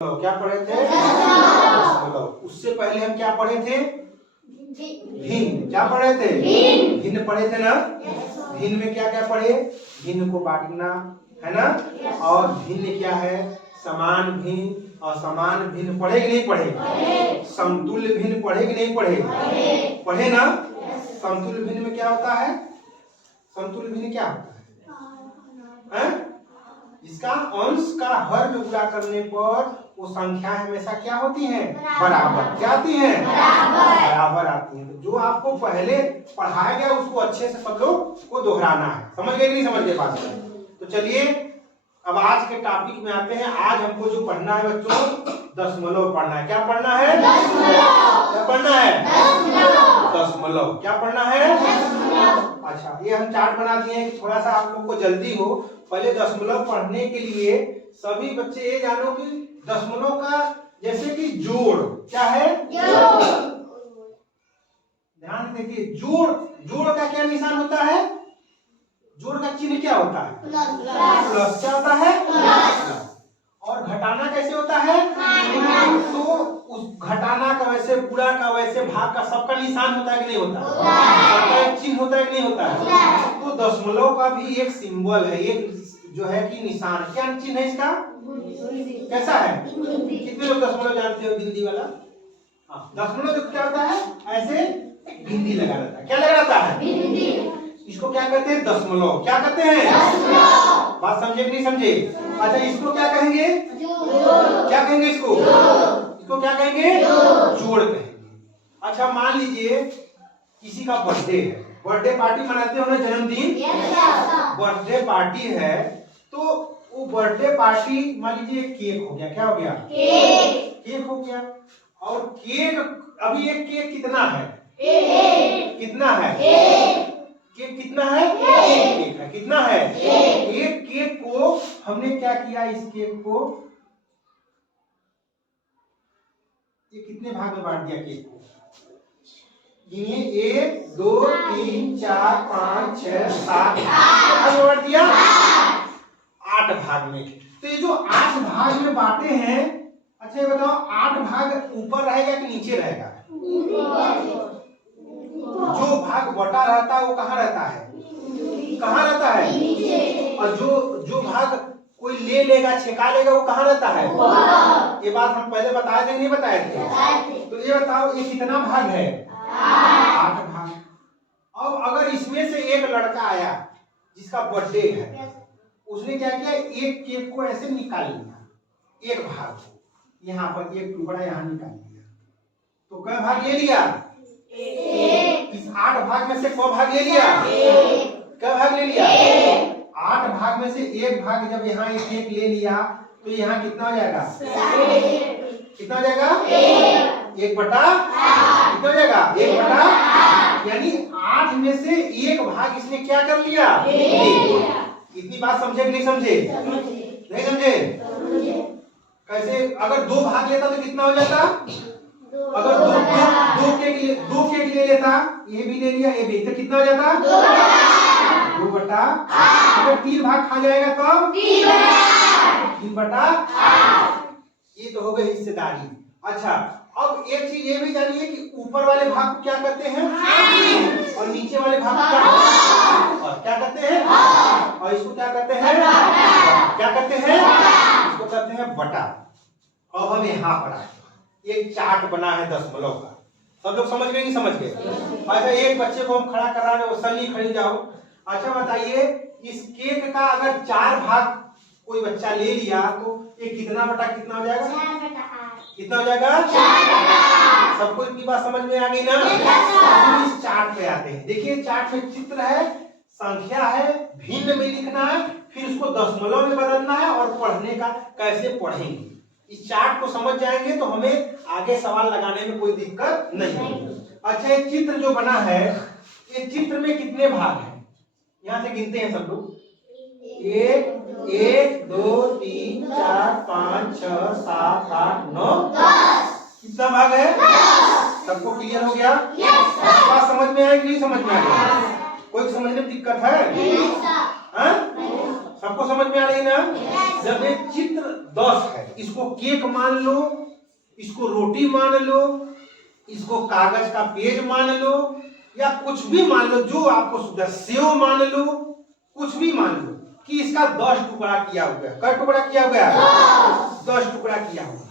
क्या पढ़े थे? उससे पहले हम क्या पढ़े थे? भिन्न। क्या पढ़े थे? भिन्न पढ़े थे ना। भिन्न में क्या क्या पढ़े? भिन्न को बांटना है ना। और भिन्न क्या है? समान भिन्न और समान भिन्न पढ़े कि नहीं पढ़े? समतुल्य भिन्न पढ़े कि नहीं पढ़े? पढ़े ना। समतुल्य भिन्न में क्या होता है? समतुल्य भिन्न क्या होता है? इसका अंश का हर में गुणा करने पर वो संख्या हमेशा क्या होती है? बराबर। क्या आती है? बराबर आती है। तो जो आपको पहले पढ़ाया गया उसको अच्छे से सब लोग को दोहराना है। समझ गए कि नहीं समझ गए बात? तो चलिए अब आज के टॉपिक में आते हैं। आज हमको जो पढ़ना है बच्चों, दशमलव पढ़ना है। क्या पढ़ना है? क्या पढ़ना है? दशमलव। क्या पढ़ना है? अच्छा, ये हम चार्ट बना दिए हैं कि थोड़ा सा आप लोग को जल्दी हो। पहले दशमलव पढ़ने के लिए सभी बच्चे ये जानो कि दशमलव का जैसे कि जोड़ क्या है? ध्यान देखिए, जोड़ का क्या निशान होता है? जोड़ का चिन्ह क्या होता है? प्लस। क्या होता है? और घटाना कैसे होता है? तो उस घटाना का वैसे, पूरा का वैसे, भाग का सबका निशान होता है कि नहीं होता? सबका एक चिन्ह होता है कि नहीं होता है? तो दशमलव का भी एक सिंबल है, एक जो है कि निशान। क्या चिन्ह है इसका? कैसा है? कितने लोग दशमलव जानते हो? बिंदी वाला। हाँ, दशमलव जो क्या होता है? ऐसे बिंदी लगा रहता है। क्या लगा रहता है? बिंदी। इसको क्या कहते हैं? दशमलव। क्या कहते हैं? दशमलव। बात समझे कि नहीं समझे? अच्छा, इसको क्या कहेंगे? क्या कहेंगे इसको? इसको क्या कहेंगे? जोड़ कहेंगे। अच्छा, मान लीजिए किसी का बर्थडे है, बर्थडे पार्टी मनाते हो ना, जन्मदिन। बर्थडे पार्टी है तो वो बर्थडे पार्टी मान लीजिए केक हो गया। क्या हो गया? केक हो गया। और केक, अभी एक केक कितना है? कितना है? केक कितना है? एक केक है। कितना है? एक केक को हमने क्या किया? इस केक को ये कितने भाग में बांट दिया? केक को ये 1 2 3 4 5 6 7 8 बांट दिया। 8 भाग में। तो ये जो 8 भाग में बांटे हैं, अच्छा ये बताओ 8 भाग ऊपर रहेगा कि नीचे रहेगा? जो भाग बटा रहता है वो कहाँ रहता है? कहाँ रहता है? और जो भाग कोई ले लेगा, छेका लेगा, वो कहाँ रहता है? ये बात हम पहले बताए थे नहीं बताए थे? तो ये बताओ ये कितना भाग है? 8 भाग। अब अगर इसमें से एक लड़का आया जिसका बर्थडे है, उसने क्या किया? एक केक को ऐसे निकाल लिया, एक भाग को यहाँ पर एक टुकड़ा यहाँ निकाल लिया, तो कै भाग ले लिया? इस 8 भाग में से कौ भाग ले लिया? कै भाग ले लिया? 8 भाग में से एक भाग जब यहाँ एक केक ले लिया तो यहाँ कितना हो जाएगा? कितना हो जाएगा? 1 बटा कितना हो जाएगा? 1 बटा, यानी 8 में से एक भाग इसने क्या कर लिया? इतनी बात समझे कि नहीं समझे? नहीं समझे? कैसे? अगर 2 भाग लेता तो कितना हो जाता? अगर दो केक ले लेता, ये भी ले लिया, ये भी, तो कितना हो जाता? 2 बटा। अगर 3 भाग खा जाएगा तो 3 बटा। ये तो हो गई हिस्सेदारी। अच्छा, अब एक चीज ये भी जानिए कि ऊपर वाले भाग को क्या कहते हैं? और नीचे वाले भाग को क्या कहते हैं? और इसको क्या कहते हैं? क्या कहते हैं? इसको कहते हैं बटा। अब हम यहाँ पर आए, एक चार्ट बना है दशमलव का। सब लोग समझ गए नहीं समझ गए? अच्छा, एक बच्चे को हम खड़ा करा रहे, सनी खड़ी जाओ। अच्छा बताइए, इस केक का अगर 4 भाग कोई बच्चा ले लिया तो ये कितना बटा कितना हो जाएगा? कितना हो जाएगा? सबको इतनी बात समझ में आ गई ना? हम इस चार्ट पे आते हैं। देखिए चार्ट में चित्र है, संख्या है, भिन्न में लिखना है, फिर उसको दशमलव में बदलना है और पढ़ने का कैसे पढ़ेंगे। इस चार्ट को समझ जाएंगे तो हमें आगे सवाल लगाने में कोई दिक्कत नहीं। अच्छा, एक चित्र जो बना है, ये चित्र में कितने भाग हैं? यहाँ से गिनते हैं सब लोग। 1 2 3 4 5 6 7 8 9 10। कितना भाग है? सबको क्लियर हो गया? बात समझ में आई कि नहीं समझ में आई? कोई समझने में दिक्कत है? सबको समझ में आ रही ना? जब एक चित्र 10 है, इसको केक मान लो, इसको रोटी मान लो, इसको कागज का पेज मान लो, या कुछ भी मान लो जो आपको सुविधा, सेव मान लो, कुछ भी मान लो कि इसका 10 टुकड़ा किया हुआ है। कै टुकड़ा किया हुआ है? 10 टुकड़ा किया हुआ है।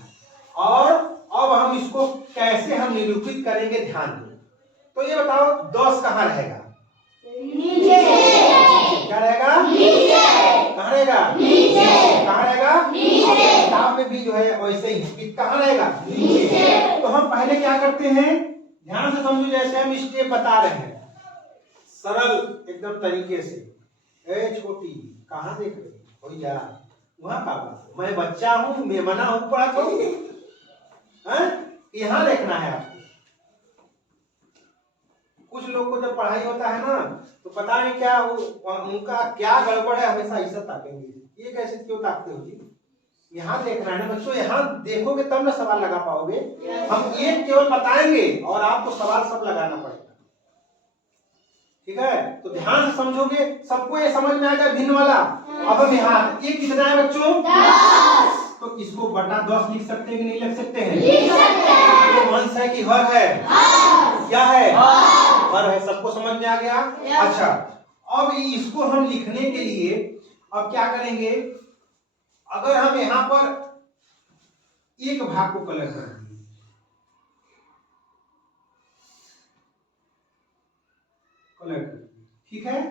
और अब हम इसको कैसे हम निरूपित करेंगे, ध्यान दो। तो ये बताओ 10 कहाँ रहेगा? नीचे। क्या रहेगा? नीचे। कहाँ रहेगा? नीचे। कहाँ रहेगा? नीचे। किताब में भी जो है वैसे ही कहाँ रहेगा? नीचे। तो हम पहले क्या करते हैं, ध्यान से समझो, जैसे हम स्टेप बता रहे हैं सरल एकदम तरीके से। ए छोटी, कहाँ देख रही हो जा, वहां का बात, मैं बच्चा हूँ, मैं मना हूँ पढ़ा तो यहाँ देखना है आपको। कुछ लोग को जब पढ़ाई होता है ना तो पता नहीं क्या उनका क्या गड़बड़ है, हमेशा ऐसा ताकेंगे। ये कैसे क्यों ताकते हो जी? यहाँ देखना है ना बच्चों, यहाँ देखोगे तब ना सवाल लगा पाओगे। हम एक केवल बताएंगे और आपको सवाल सब लगाना पड़ेगा, ठीक है? तो ध्यान से समझोगे, सबको ये समझ में आएगा भिन्न वाला। अब हम यहाँ ये कितना है बच्चों? 10। तो इसको बटा 10 लिख सकते हैं कि नहीं लिख सकते हैं? लिख सकते हैं। तो अंश है कि हर है? क्या है? हर है। सबको समझ में आ गया? अच्छा, अब इसको हम लिखने के लिए अब क्या करेंगे, अगर हम यहाँ पर एक भाग को कलर कर देंगे, कलर कर देंगे, ठीक है?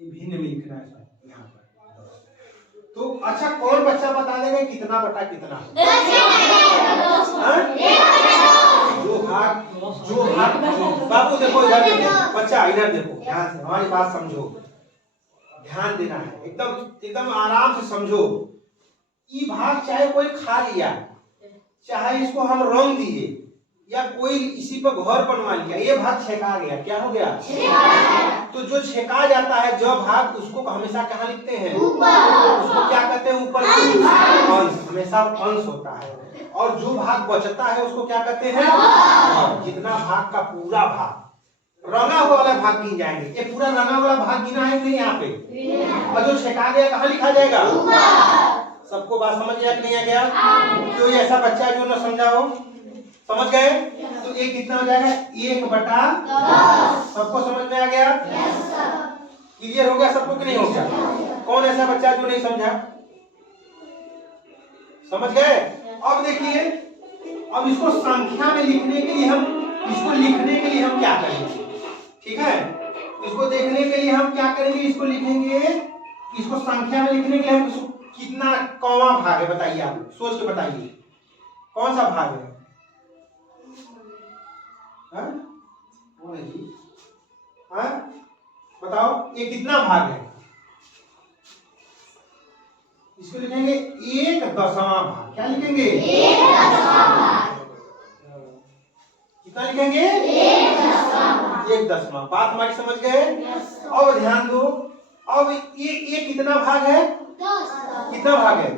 ये भिन्न में लिखना है यहाँ पर। तो अच्छा, कौन बच्चा बता देगा कितना बटा कितना? जो भाग बाबू देखो, इधर देखो बच्चा, इधर देखो ध्यान से, हमारी बात समझो, ध्यान देना है, एकदम एकदम आराम से समझो। ये भाग चाहे कोई खा लिया, चाहे इसको हम रंग दिए, या कोई इसी पर घर बनवा लिया, ये भाग छेका गया। क्या हो गया? तो जो छेका जाता है जो भाग, उसको हमेशा कहाँ लिखते हैं? उसको क्या कहते हैं? ऊपर अंश, हमेशा अंश होता है। और जो भाग बचता है उसको क्या कहते हैं? जितना भाग का पूरा भाग, रंगा हुआ वाला भाग गिन जाएंगे। ये पूरा रंगा वाला भाग गिना है नहीं यहाँ पे? और जो छेका गया कहाँ लिखा जाएगा? सबको बात समझ गया कि नहीं आ गया? क्यों ऐसा बच्चा जो ना समझा हो? समझ गए? तो ये कितना हो जाएगा? 1 बटा 10। सबको समझ में आ गया? क्लियर हो गया सबको कि नहीं हो गया? कौन ऐसा बच्चा जो नहीं समझा? समझ गए? अब देखिए, अब इसको संख्या में लिखने के लिए हम क्या करेंगे? ठीक है, इसको देखने के लिए हम क्या करेंगे? इसको लिखेंगे, इसको संख्या में लिखने के लिए हम इसको कितना कौवा भाग है बताइए, आप सोच के बताइए कौन सा भाग है? कौन है जी? बताओ ये कितना भाग है? इसको लिखेंगे 1/10वां भाग। क्या लिखेंगे? 1/10वां भाग। कितना लिखेंगे? 1/10वां। बात हमारी समझ गए? अब ध्यान दो, अब ये कितना भाग है? 10। कितना भाग है?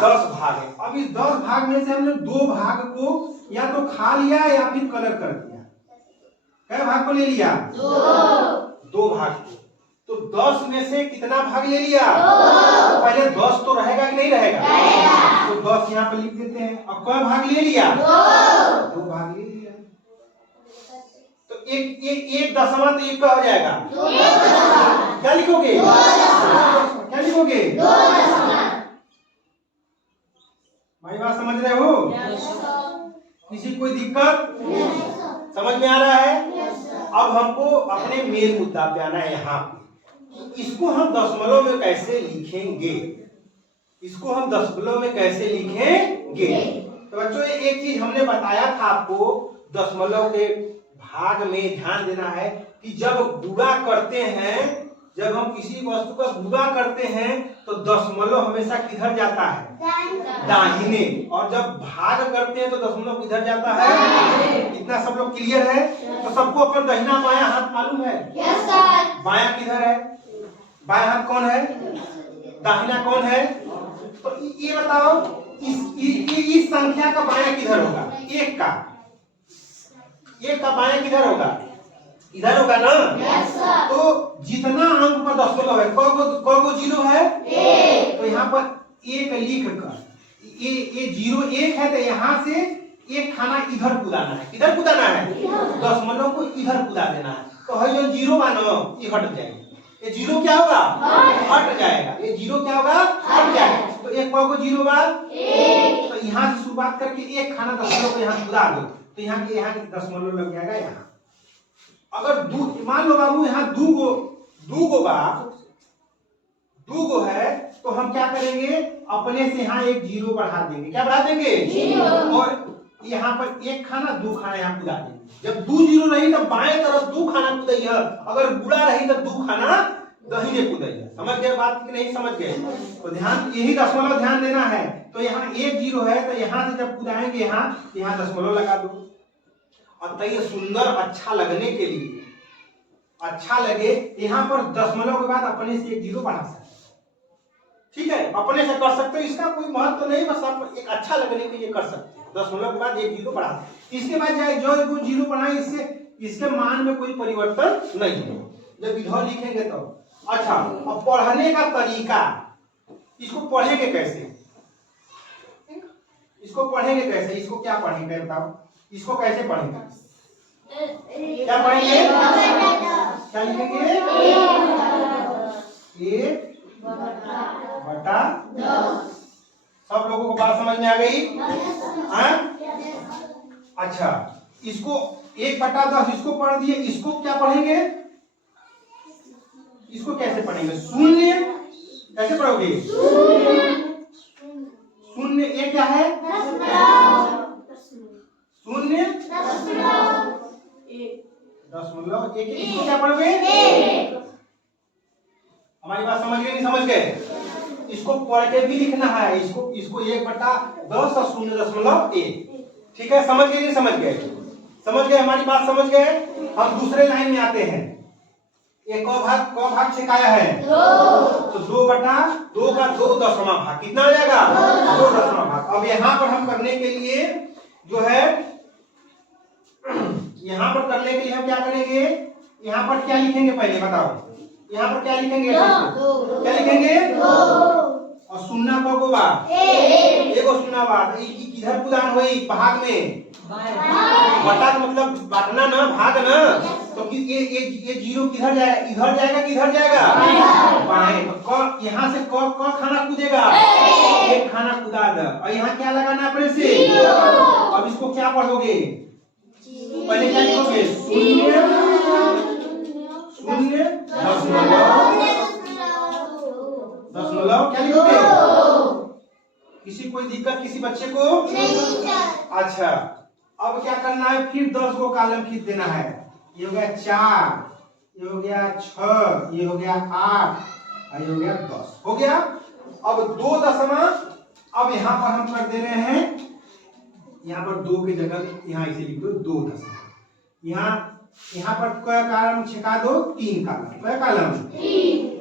10 भाग है। अब इस 10 भाग में से हमने 2 भाग को या तो खा लिया या फिर कलर कर दिया। क्या भाग को ले लिया? 2 भाग को। तो 10 में से कितना भाग ले लिया? 2। पहले 10 तो रहेगा कि नहीं रहेगा? तो 10 यहाँ पर लिख देते हैं। अब कौन भाग ले लिया? 2 भाग ले लिया। तो 1/10वां तो 1 का हो जाएगा। क्या लिखोगे? क्या लिखोगे? भाई बात समझ रहे हो? किसी कोई दिक्कत? समझ में आ रहा है? अब हमको अपने मेन मुद्दा पे आना है यहाँ पे। इसको हम दशमलव में कैसे लिखेंगे? इसको हम दशमलव में कैसे लिखेंगे? तो बच्चों एक चीज हमने बताया था आपको, दशमलव के भाग में ध्यान देना है कि जब गुणा करते हैं, जब हम किसी वस्तु का गुणा करते हैं तो दशमलव हमेशा किधर जाता है? दाहिने। और जब भाग करते हैं तो दशमलव किधर जाता है? इतना सब लोग क्लियर है? तो सबको अपना दाहिना बायां हाथ मालूम है? बायां किधर है? बायां हाथ कौन है? दाहिना कौन है? तो ये बताओ, इस संख्या का बायां किधर होगा? 1 का बायां किधर होगा? इधर होगा ना। तो जितना अंक पर दशमलव है, को जीरो है, तो यहाँ पर एक लिख कर ये जीरो एक है, तो यहाँ से एक खाना इधर कूदाना है। किधर कूदाना है? दशमलव को इधर कूदा देना है। तो है जो जीरो बा ना, ये हट जाएगा। ये जीरो क्या होगा? हट जाएगा। ये जीरो क्या होगा? हट जाएगा। तो एक को जीरो बा, तो यहाँ से शुरुआत करके एक खाना दशमलव को यहाँ कूदा दो, तो यहाँ के दशमलव लग जाएगा यहाँ। अगर मान लो बाबू यहाँ दू गो है, तो हम क्या करेंगे? अपने से यहाँ एक जीरो बढ़ा देंगे। क्या बढ़ा देंगे? जीरो। और यहाँ पर एक खाना दो खाना यहाँ कूदा देंगे। जब दो जीरो रही तो बाएं तरफ दो खाना कूदैया, अगर बुरा रही तो दो खाना दहीने कूदैया। समझ गए बात कि नहीं समझ गए? तो ध्यान, यही दशमलव ध्यान देना है। तो यहाँ एक जीरो है, तो यहाँ से जब कूदाएंगे यहाँ दशमलव लगा दो। और तो ये सुंदर अच्छा लगने के लिए, अच्छा लगे, यहाँ पर दशमलव के बाद अपने से एक जीरो बढ़ा सकते। ठीक है, अपने से कर सकते हो, इसका कोई महत्व तो नहीं, बस आप एक अच्छा लगने के लिए कर सकते हो। दशमलव के बाद एक जीरो बढ़ा, इसके बाद चाहे जो जीरो बढ़ाए, इसके मान में कोई परिवर्तन नहीं है जब इधर लिखेंगे तो। अच्छा, अब पढ़ने का तरीका, इसको पढ़ेंगे कैसे? इसको पढ़ेंगे कैसे? इसको क्या पढ़ेंगे बताओ? इसको कैसे पढ़ेंगे? क्या पढ़ेंगे? क्या लिखेंगे? एक बटा 10। सब लोगों को बात समझ में आ गई? अच्छा, इसको 1/10 इसको पढ़ दिए, इसको क्या पढ़ेंगे? इसको कैसे पढ़ेंगे? शून्य कैसे पढ़ोगे? शून्य एक क्या है? शून्य दशमलव एक। इसको क्या पढ़ोगे? हमारी बात समझ गए नहीं समझ गए? इसको पढ़ के भी लिखना है। इसको 1/10 और 0.1। ठीक है, समझ गए नहीं समझ गए? समझ गए, हमारी बात समझ गए? हम दूसरे लाइन में आते हैं। एक क भाग छकाया है 2, तो 2/2 का 2/10वां भाग कितना आ जाएगा? 2/10वां भाग। अब यहाँ पर हम करने के लिए जो है, यहाँ पर करने के लिए हम क्या करेंगे? यहाँ पर क्या लिखेंगे पहले बताओ? यहाँ पर क्या लिखेंगे? क्या लिखेंगे? और शून्य को बार एगो शून्य बार किधर कुदान हुई? भाग में। बटा का मतलब बांटना ना, भाग ना। तो ये जीरो किधर जाएगा? इधर जाएगा कि इधर जाएगा? बाएं। तो यहाँ से क खाना कूदेगा, एक खाना कूदा दे। और यहाँ क्या लगाना है अपने से? अब इसको क्या पढ़ोगे? पहले क्या लिखोगे? शून्य दशमलव क्या लिखोगे? किसी कोई दिक्कत किसी बच्चे को? अच्छा, अब क्या करना है? फिर 10 को कॉलम खींच देना है। ये हो गया 4, ये हो गया 6, ये हो गया 8, और ये हो गया 10। हो गया। अब 2/10, अब यहाँ पर हम कर दे रहे हैं, यहाँ पर 2 की जगह यहाँ इसे लिख दो 2/10। यहाँ पर क्या कॉलम छिका दो? 3 कॉलम। क्या कॉलम? 3।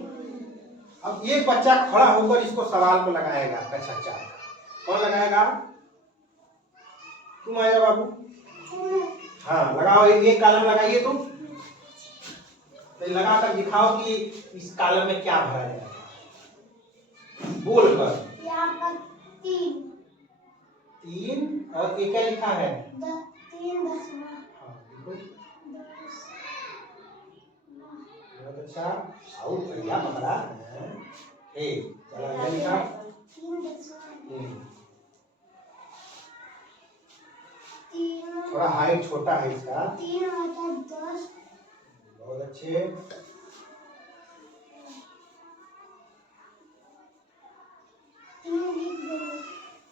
अब एक बच्चा खड़ा होकर इसको सवाल को लगाएगा। अच्छा, 4 कौन लगाएगा? तुम आया बाबू। हाँ, लगाओ, एक कॉलम लगाइए तुम। तो लगाकर दिखाओ कि इस कॉलम में क्या भरा जाएगा। बोल कर। 3 और एक क्या लिखा है? 3/10। बहुत अच्छा, और बढ़िया पकड़ा है। चला लिखा 3/10। थोड़ा हाइट छोटा है इसका। 3/10। बहुत अच्छे।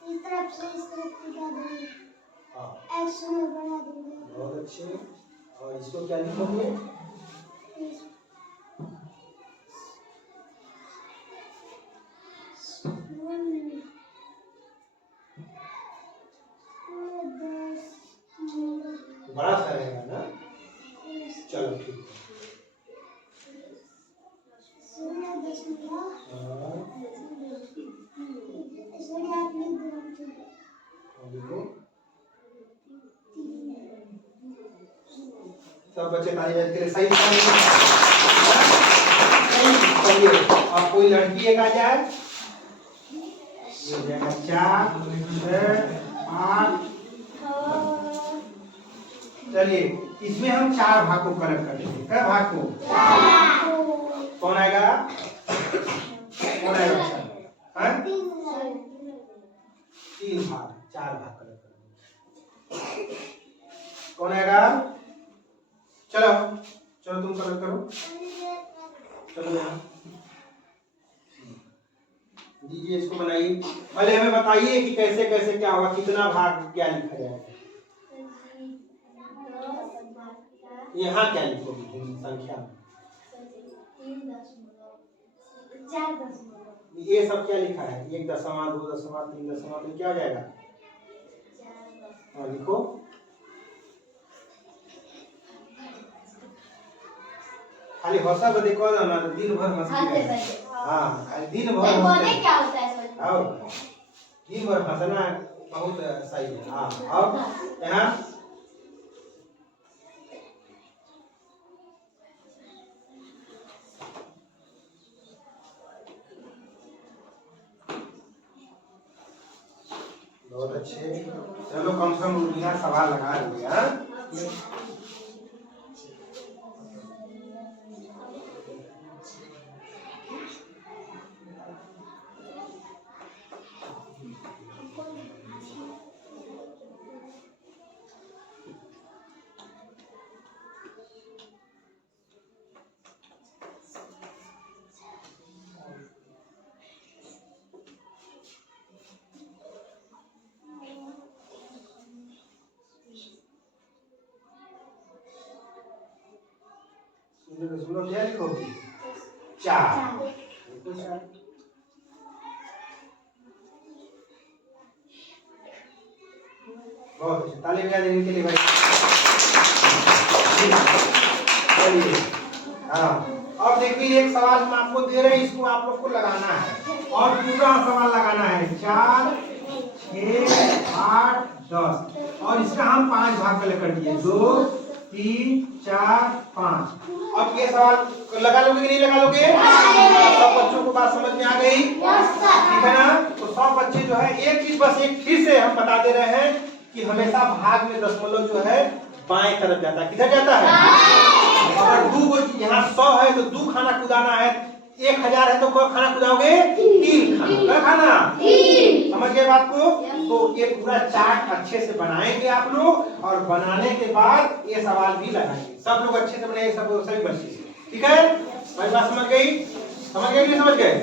इस तरफ से इस तरफ टिका देंगे। x में बना देंगे। बहुत अच्छे। और इसको क्या लिखोगे? बड़ा सा रहेगा ना? चलो ठीक है। सब बच्चे ताली बजाने के लिए सही चलिए। अब कोई लड़की एक आ जाए, ये हो जाएगा 4 6 8। चलिए इसमें हम 4 भाग को कलेक्ट कर देंगे। क्या भाग को? कौन आएगा? कौन आएगा? अच्छा 3 भाग, 4 भाग कलेक्ट कर देंगे। कौन आएगा? चलो चलो तुम कलेक्ट करो। चलो यहाँ दीजिए, इसको बनाइए। पहले हमें बताइए कि कैसे कैसे क्या होगा, कितना भाग क्या लिखा जाएगा। यहाँ क्या लिखोगे संख्या में? ये सब क्या लिखा है? 1 दशमलव 2 दशमलव 3 दशमलव, तो क्या हो जाएगा? हाँ लिखो। खाली हौसला बदे कह दो ना, तो दिन भर मस्ती। हाँ खाली दिन भर क्या होता है? आओ दिन भर हंसना बहुत सही है। हाँ आओ यहाँ बहुत अच्छे। चलो कम से कम बिना सवाल लगा रही है। दशमलव क्या लिखोगी? 4। बहुत अच्छे, ताली बजा देने के लिए भाई। चलिए हाँ अब देखिए, एक सवाल हम आपको दे रहे हैं, इसको आप लोग को लगाना है और पूरा सवाल लगाना है। 4 6 8 10 और इसका हम 5 भाग में कर दिए। 2 3 4 5। अब ये सवाल लगा लोगे कि नहीं लगा लोगे? सब बच्चों को बात समझ में आ गई? ठीक है ना? तो सब बच्चे जो है एक चीज बस एक फिर से हम बता दे रहे हैं कि हमेशा भाग में दशमलव जो है बाएं तरफ जाता है। किधर जाता है? अगर 2 यहाँ 100 है तो 2 खाना कुदाना है। 1000 है तो कौन खाना कुदाओगे? 3 खाना। क्या खाना? समझ गए बात को? तो ये पूरा चार्ट अच्छे से बनाएंगे आप लोग और बनाने के बाद ये सवाल भी लगाएंगे। सब लोग अच्छे से बनाएंगे, सब सभी बच्चे। ठीक है भाई? बात समझ गई? समझ गए कि नहीं समझ गए?